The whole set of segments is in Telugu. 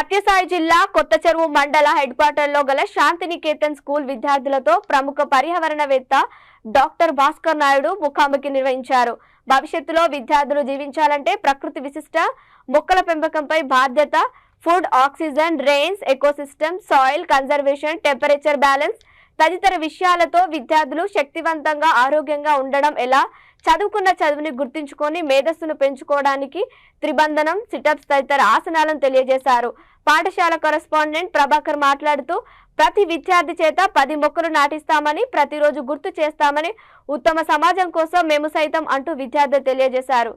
సత్యసాయి జిల్లా కొత్త చెరువు మండల హెడ్ క్వార్టర్ లో గల శాంతినికేతన్ స్కూల్ విద్యార్థులతో ప్రముఖ పర్యావరణవేత్త డాక్టర్ భాస్కర్ నాయుడు ముఖాముఖి నిర్వహించారు. భవిష్యత్తులో విద్యార్థులు జీవించాలంటే ప్రకృతి విశిష్ట మొక్కల పెంపకంపై బాధ్యత, food, oxygen, rains, ecosystem, soil conservation, temperature balance తదితర విషయాలతో విద్యార్థులు శక్తివంతంగా ఆరోగ్యంగా ఉండడం ఎలా, చదువుకున్న చదువుని గుర్తించుకొని మేధస్సును పెంచుకోవడానికి త్రిబంధనం, సిటప్స్ తదితర ఆసనాలను తెలియజేశారు. పాఠశాల కరెస్పాండెంట్ ప్రభాకర్ మాట్లాడుతూ ప్రతి విద్యార్థి చేత 10 మొక్కలు నాటిస్తామని, ప్రతిరోజు గుర్తు చేస్తామని, ఉత్తమ సమాజం కోసం మేము సైతం అంటూ విద్యార్థులు తెలియజేశారు.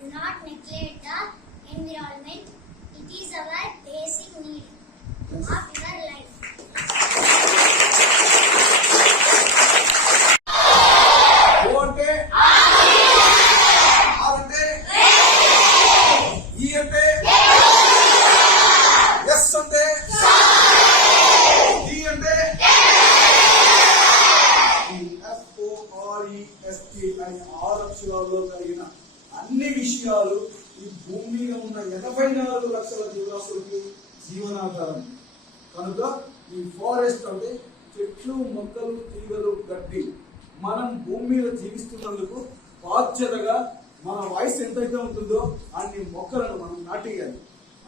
Do not neglect the environment. It is our basic need of your life. O ante R ante E ante S ante D ante FOREST అనే 6 అక్షరాల్లో కలిగిన అన్ని విషయాలు ఈ భూమి మీద ఉన్న 84 లక్షల జీవరాశులకు జీవనాధారం. కనుక ఈ ఫారెస్ట్ అంటే చెట్లు, మొక్కలు, తీగలు, గడ్డి. మనం భూమి మీద జీవిస్తున్నందుకు బాధ్యతగా మన వయసు ఎంతైతే ఉంటుందో అన్ని మొక్కలను మనం నాటేయాలి.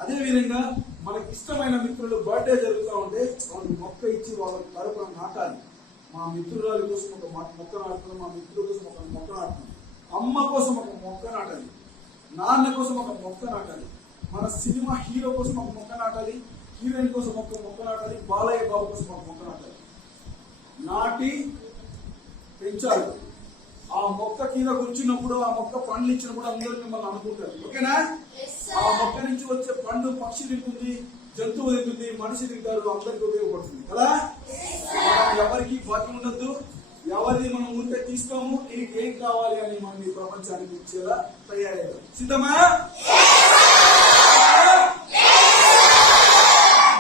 అదేవిధంగా మనకి ఇష్టమైన మిత్రులు బర్త్డే జరుగుతూ ఉంటే వాళ్ళకి మొక్క ఇచ్చి వాళ్ళ తరపున నాటాలి. మా మిత్రురాలి కోసం ఒక మొక్క నాటుతున్నాం, మా మిత్రుల కోసం ఒక మొక్క నాటుతున్నాం, అమ్మ కోసం ఒక మొక్క నాటాలి, నాన్న కోసం ఒక మొక్క నాటాలి, మన సినిమా హీరో కోసం ఒక మొక్క నాటాలి, హీరోయిన్ కోసం ఒక మొక్క నాటాలి, బాలయ్య బాబు కోసం ఒక మొక్క నాటాలి. నాటి పెంచాలి. ఆ మొక్క కింద కూర్చున్నప్పుడు, ఆ మొక్క పండ్లు ఇచ్చినప్పుడు అందరూ మిమ్మల్ని అనుకుంటారు. ఓకేనా? ఆ మొక్క నుంచి వచ్చే పండు పక్షి తింటుంది, జంతువు తింటుంది, మనిషి తింటారు, అందరికి ఉపయోగపడుతుంది కదా. ఎవరికి బాధ్యం ఉండద్దు, ఎవరిది మనం ఉంటే తీసుకోము, నీకు ఏం కావాలి అని మనం ఈ ప్రపంచానికి ఇచ్చేలా తయారయ్యారు. సిద్ధమా?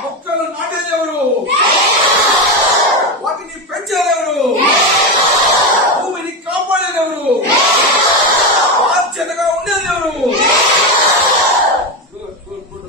మొక్కలు నాటేదెవరు? వాటిని పెంచేదెవరు? భూమిని కాపాడేదెవరు? బాధ్యతగా ఉండేదెవరు? Good good good.